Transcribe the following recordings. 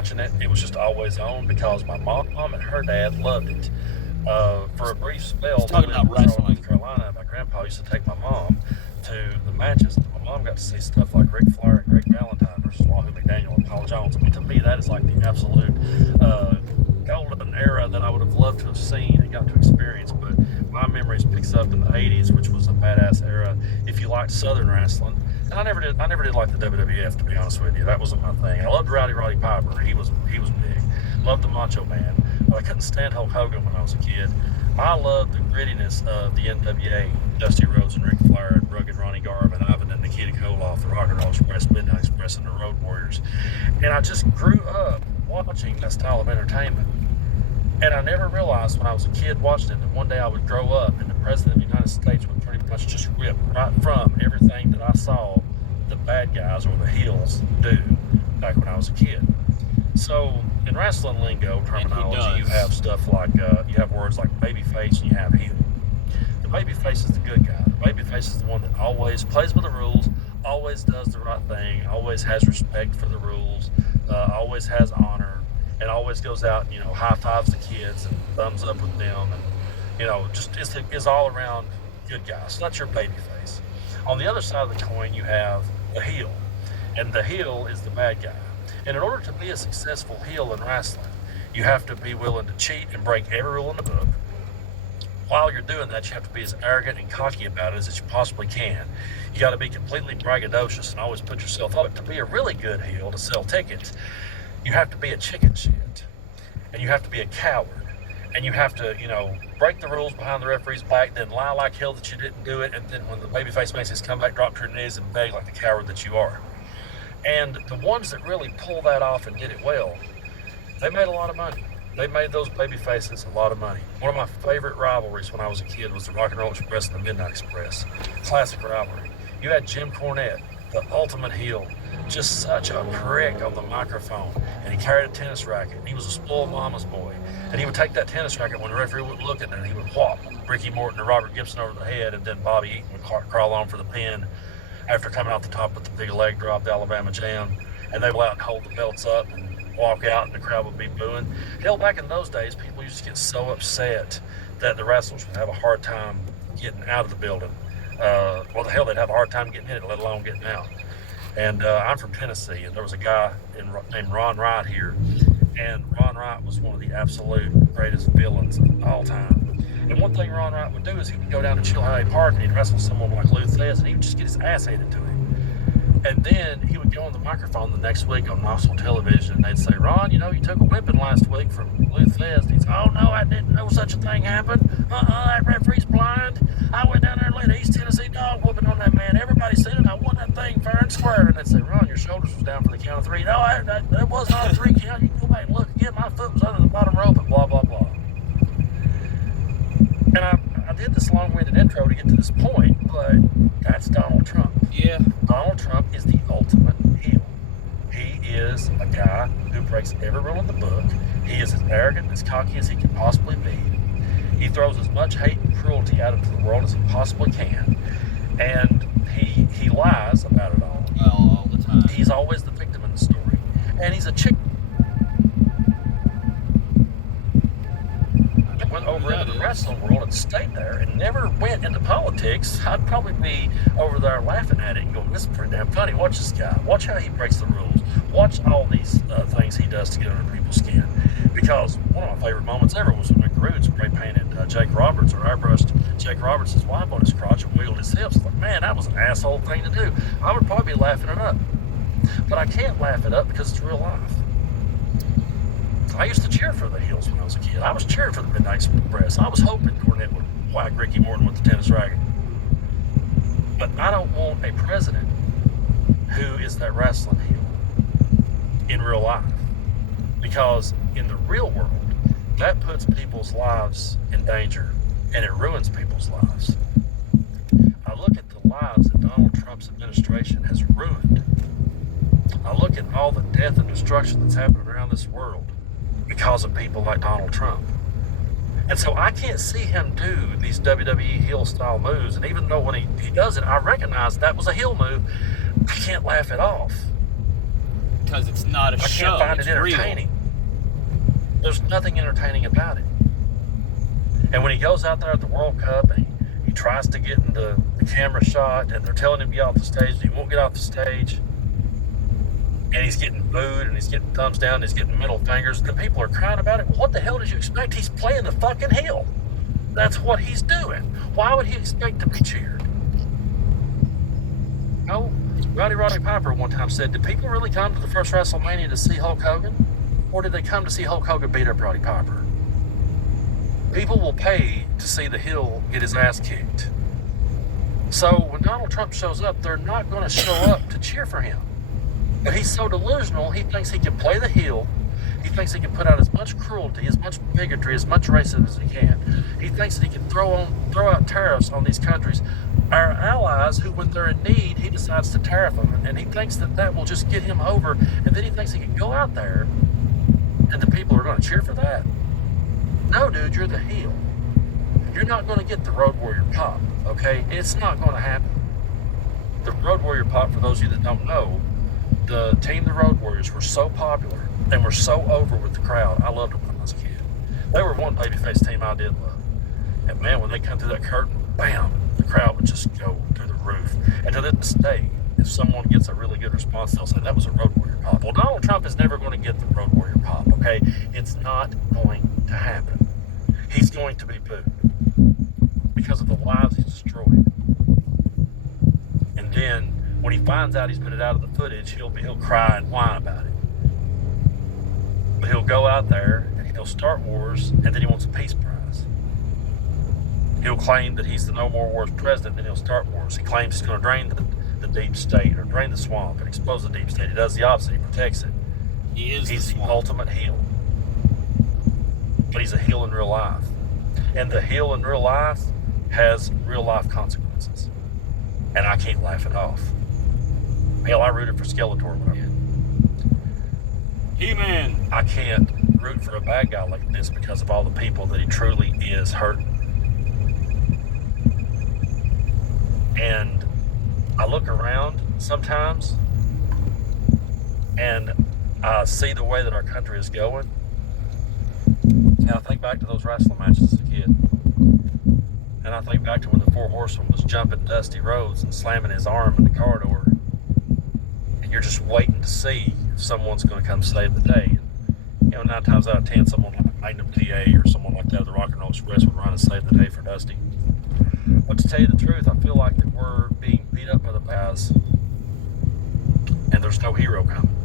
watching it. It was just always on because my mom and her dad loved it. For a brief spell, Talking we about lived in Charlotte, wrestling. North Carolina. My grandpa used to take my mom to the matches. My mom got to see stuff like Ric Flair and Greg Valentine versus Wahoo McDaniel and Paul Jones. I mean, to me, that is like the absolute golden era that I would have loved to have seen and got to experience. But my memories picks up in the '80s, which was a badass era. If you liked Southern wrestling, and I never did like the WWF, to be honest with you. That wasn't my thing. I loved Roddy Piper. He was big. Loved the Macho Man, but I couldn't stand Hulk Hogan when I was a kid. I loved the grittiness of the NWA, Dusty Rhodes and Ric Flair and Rugged Ronnie Garvin, Ivan and Nikita Koloff, the Rock and Roll Express, Midnight Express, and the Road Warriors. And I just grew up watching that style of entertainment. And I never realized when I was a kid watching it that one day I would grow up and the President of the United States would pretty much just rip right from everything that I saw the bad guys or the heels do back when I was a kid. So in wrestling lingo terminology, you have stuff like, you have words like babyface and you have heel. The babyface is the good guy. The babyface is the one that always plays by the rules, always does the right thing, always has respect for the rules, always has honor, and always goes out and, high fives the kids and thumbs up with them, and, just is all around good guy. So that's your baby face. On the other side of the coin, you have the heel, and the heel is the bad guy. And in order to be a successful heel in wrestling, you have to be willing to cheat and break every rule in the book. While you're doing that, you have to be as arrogant and cocky about it as you possibly can. You got to be completely braggadocious and always put yourself up. To be a really good heel, to sell tickets, you have to be a chicken shit, and you have to be a coward, and you have to, break the rules behind the referee's back, then lie like hell that you didn't do it, and then when the babyface makes his comeback, drop to your knees and beg like the coward that you are. And the ones that really pulled that off and did it well, they made a lot of money. They made those baby faces a lot of money. One of my favorite rivalries when I was a kid was the Rock and Roll Express and the Midnight Express. Classic rivalry. You had Jim Cornette, the ultimate heel, just such a prick on the microphone. And he carried a tennis racket. He was a spoiled mama's boy. And he would take that tennis racket when the referee would look at it, and he would whop Ricky Morton or Robert Gibson over the head, and then Bobby Eaton would crawl on for the pin after coming off the top with the big leg drop, the Alabama Jam. And they would out and hold the belts up and walk out, and the crowd would be booing. Hell, back in those days, people used to get so upset that the wrestlers would have a hard time getting out of the building. Well, the hell, they'd have a hard time getting in it, let alone getting out. And I'm from Tennessee, and there was a guy named Ron Wright here, and Ron Wright was one of the absolute greatest villains of all time. And one thing Ron Wright would do is he would go down to Chilhowee Park and he'd wrestle someone like Lou Thez, and he would just get his ass handed to him. And then he would go on the microphone the next week on national television, and they'd say, Ron, you took a whipping last week from Lou Thez. And he'd say, oh, no, I didn't know such a thing happened. That referee's blind. I went down there and laid an East Tennessee dog whooping on that man. Everybody seen it. I won that thing fair and square. And they'd say, Ron, your shoulders was down for the count of three. No, it wasn't on a 3 count. You can go back and look again. My foot was under the bottom rope and blah, blah, blah. And I did this long-winded intro to get to this point, but that's Donald Trump. Yeah. Donald Trump is the ultimate heel. He is a guy who breaks every rule in the book. He is as arrogant and as cocky as he can possibly be. He throws as much hate and cruelty out into the world as he possibly can. And he lies about it all. All the time. He's always the victim in the story. And he's a chick. Went over into the wrestling world and stayed there and never went into politics, I'd probably be over there laughing at it and going, this is pretty damn funny. Watch this guy. Watch how he breaks the rules. Watch all these things he does to get under people's skin. Because one of my favorite moments ever was when Rick Rude spray painted Jake Roberts, or airbrushed Jake Roberts' wife on his crotch and wiggled his hips. Like, man, that was an asshole thing to do. I would probably be laughing it up. But I can't laugh it up because it's real life. I used to cheer for the heels when I was a kid. I was cheering for the Midnight Express. I was hoping Cornette would whack Ricky Morton with the tennis racket. But I don't want a president who is that wrestling heel in real life. Because in the real world, that puts people's lives in danger, and it ruins people's lives. I look at the lives that Donald Trump's administration has ruined. I look at all the death and destruction that's happening around this world because of people like Donald Trump. And so I can't see him do these WWE heel style moves. And even though when he does it, I recognize that was a heel move, I can't laugh it off. because it's not a show. I can't find it entertaining. Real. There's nothing entertaining about it. And when he goes out there at the World Cup and he tries to get in the camera shot and they're telling him to get off the stage and he won't get off the stage and he's getting booed and he's getting thumbs down and he's getting middle fingers, the people are crying about it. Well, what the hell did you expect? He's playing the fucking heel. That's what he's doing. Why would he expect to be cheered? Oh, Roddy Piper one time said, did people really come to the first WrestleMania to see Hulk Hogan? Or did they come to see Hulk Hogan beat up Roddy Piper? People will pay to see the heel get his ass kicked. So when Donald Trump shows up, they're not going to show up to cheer for him. But he's so delusional, he thinks he can play the heel. He thinks he can put out as much cruelty, as much bigotry, as much racism as he can. He thinks that he can throw out tariffs on these countries. Our allies, who when they're in need, he decides to tariff them. And he thinks that will just get him over. And then he thinks he can go out there and the people are going to cheer for that. No, dude, you're the heel. You're not going to get the Road Warrior pop, okay? It's not going to happen. The Road Warrior pop, for those of you that don't know, the team, the Road Warriors, were so popular and were so over with the crowd. I loved them when I was a kid. They were one babyface team I did love. And man, when they come through that curtain, bam, the crowd would just go through the roof. And to this day, if someone gets a really good response, they'll say, that was a Road Warrior pop. Well, Donald Trump is never going to get the Road Warrior pop, okay? It's not going to happen. He's going to be booed because of the lives he's destroyed. And then when he finds out he's put it out of the footage, he'll cry and whine about it. But he'll go out there and he'll start wars, and then he wants a peace prize. He'll claim that he's the No More Wars president, then he'll start wars. He claims he's going to drain the deep state or drain the swamp and expose the deep state. He does the opposite. He protects it. He's the ultimate heel. But he's a heel in real life. And the heel in real life has real life consequences. And I can't laugh it off. Hell, I rooted for Skeletor when I did. He-Man. I can't root for a bad guy like this because of all the people that he truly is hurting. And I look around sometimes and I see the way that our country is going. And I think back to those wrestling matches as a kid. And I think back to when the Four Horsemen was jumping Dusty Rhodes and slamming his arm in the car door. And you're just waiting to see if someone's going to come save the day. You know, 9 times out of 10, someone like Magnum TA or someone like that, the Rock and Roll Express, would run and save the day for Dusty. But to tell you the truth, I feel like that we're being beat up by the guys, and there's no hero coming.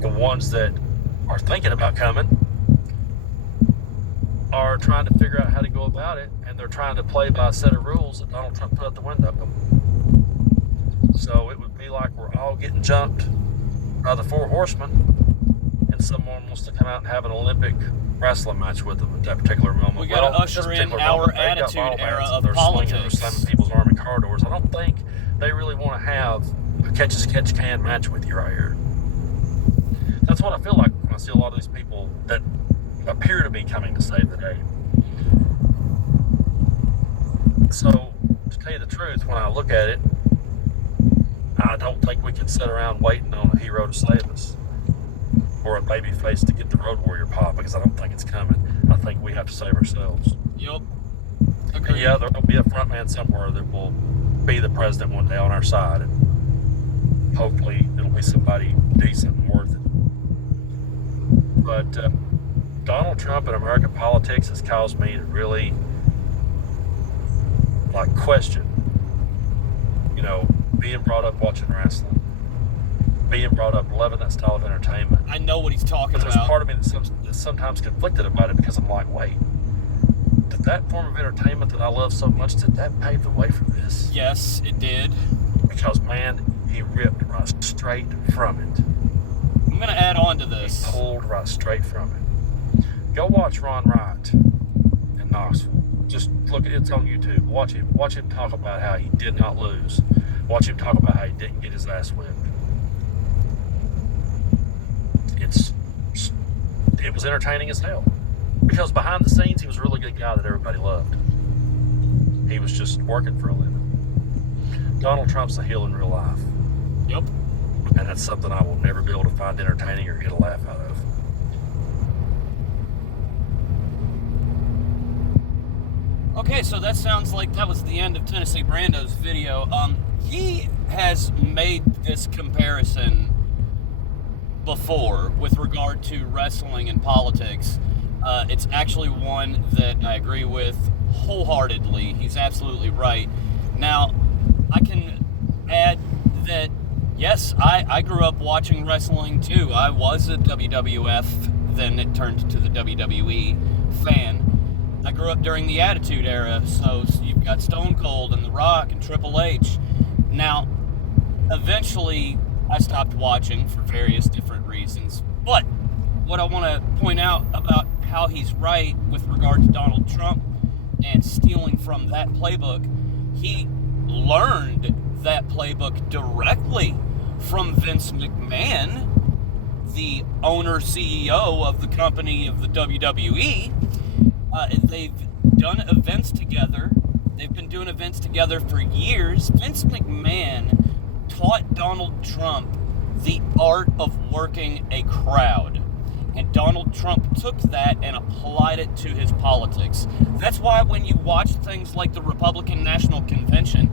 The ones that are thinking about coming are trying to figure out how to go about it, and they're trying to play by a set of rules that Donald Trump put out the window. So it would be like we're all getting jumped by the Four Horsemen, and someone wants to come out and have an Olympic wrestling match with them at that particular moment. We got to usher in our attitude era of politics. They're slamming people's arm in car doors. I don't think they really want to have a catch-as-catch-can match with you right here. That's what I feel like when I see a lot of these people that appear to be coming to save the day. So, to tell you the truth, when I look at it, I don't think we can sit around waiting on a hero to save us or a baby face to get the Road Warrior pop, because I don't think it's coming. I think we have to save ourselves. Yep. Okay. And yeah, there'll be a front man somewhere that will be the president one day on our side, and hopefully it'll be somebody decent and worth it. But Donald Trump and American politics has caused me to really question, being brought up watching wrestling, being brought up loving that style of entertainment. I know what he's talking but about. There's part of me that's sometimes conflicted about it, because I'm like, wait, did that form of entertainment that I love so much, did that pave the way for this? Yes, it did. Because, man, he ripped right straight from it. I'm going to add on to this. He pulled right straight from it. Go watch Ron Wright in Knoxville. Just look at it. It's on YouTube. Watch him talk about how he did not lose. Watch him talk about how he didn't get his ass whipped. It was entertaining as hell. Because behind the scenes, he was a really good guy that everybody loved. He was just working for a living. Donald Trump's a heel in real life. Yep. and that's something I will never be able to find entertaining or get a laugh out of. Okay, so that sounds like that was the end of Tennessee Brando's video. He has made this comparison before with regard to wrestling and politics. It's actually one that I agree with wholeheartedly. He's absolutely right. Now, I can add that, yes, I grew up watching wrestling too. I was a WWF, then it turned to the WWE fan. I grew up during the Attitude Era, so you've got Stone Cold and The Rock and Triple H. Now, eventually, I stopped watching for various different reasons. But what I want to point out about how he's right with regard to Donald Trump and stealing from that playbook, he learned that playbook directly from Vince McMahon, the owner, CEO of the company of the WWE. They've done events together. They've been doing events together for years. Vince McMahon taught Donald Trump the art of working a crowd. And Donald Trump took that and applied it to his politics. That's why when you watch things like the Republican National Convention,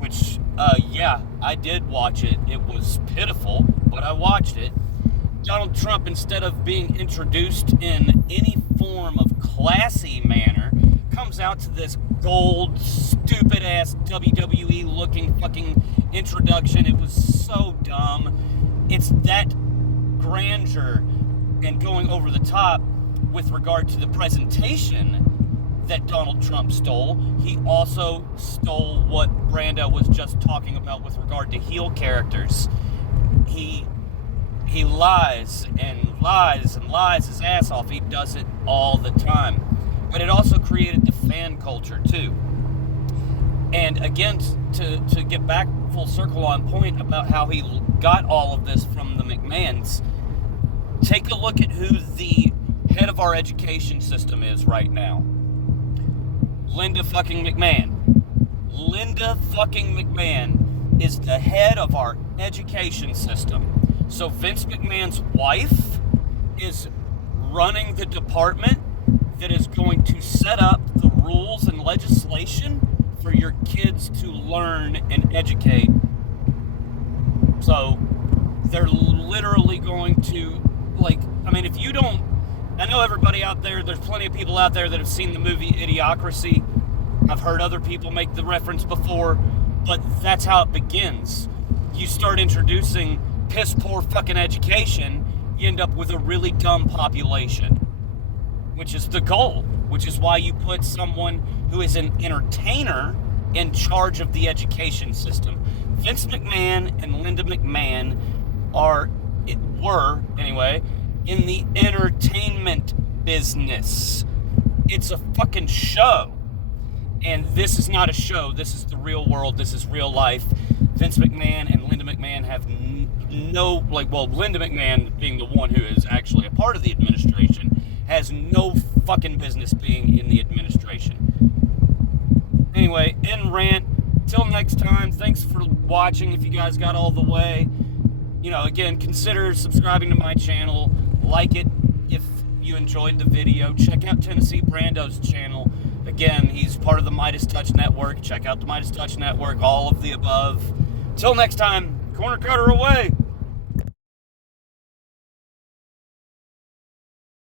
which, yeah, I did watch it. It was pitiful, but I watched it. Donald Trump, instead of being introduced in any form of classy manner, comes out to this gold, stupid-ass WWE-looking fucking introduction. It was so dumb. It's that grandeur and going over the top with regard to the presentation that Donald Trump stole. He also stole what Brando was just talking about with regard to heel characters. He lies and lies and lies his ass off. He does it all the time. But it also created the fan culture too. And again, to get back full circle on point about how he got all of this from the McMahons, take a look at who the head of our education system is right now. Linda fucking McMahon. Linda fucking McMahon is the head of our education system. So Vince McMahon's wife is running the department that is going to set up the rules and legislation for your kids to learn and educate. So they're literally going to, if you don't, I know everybody out there, there's plenty of people out there that have seen the movie Idiocracy. I've heard other people make the reference before, but that's how it begins. You start introducing piss poor fucking education, you end up with a really dumb population, which is the goal, which is why you put someone who is an entertainer in charge of the education system. Vince McMahon and Linda McMahon were in the entertainment business. It's a fucking show. And this is not a show. This is the real world. This is real life. Vince McMahon and Linda McMahon have Linda McMahon being the one who is actually a part of the administration has no fucking business being in the administration. Anyway, end rant. Till next time, thanks for watching if you guys got all the way. Again, consider subscribing to my channel. Like it if you enjoyed the video. Check out Tennessee Brando's channel. Again, he's part of the Meidas Touch Network. Check out the Meidas Touch Network, all of the above. Till next time, Cornercutter away!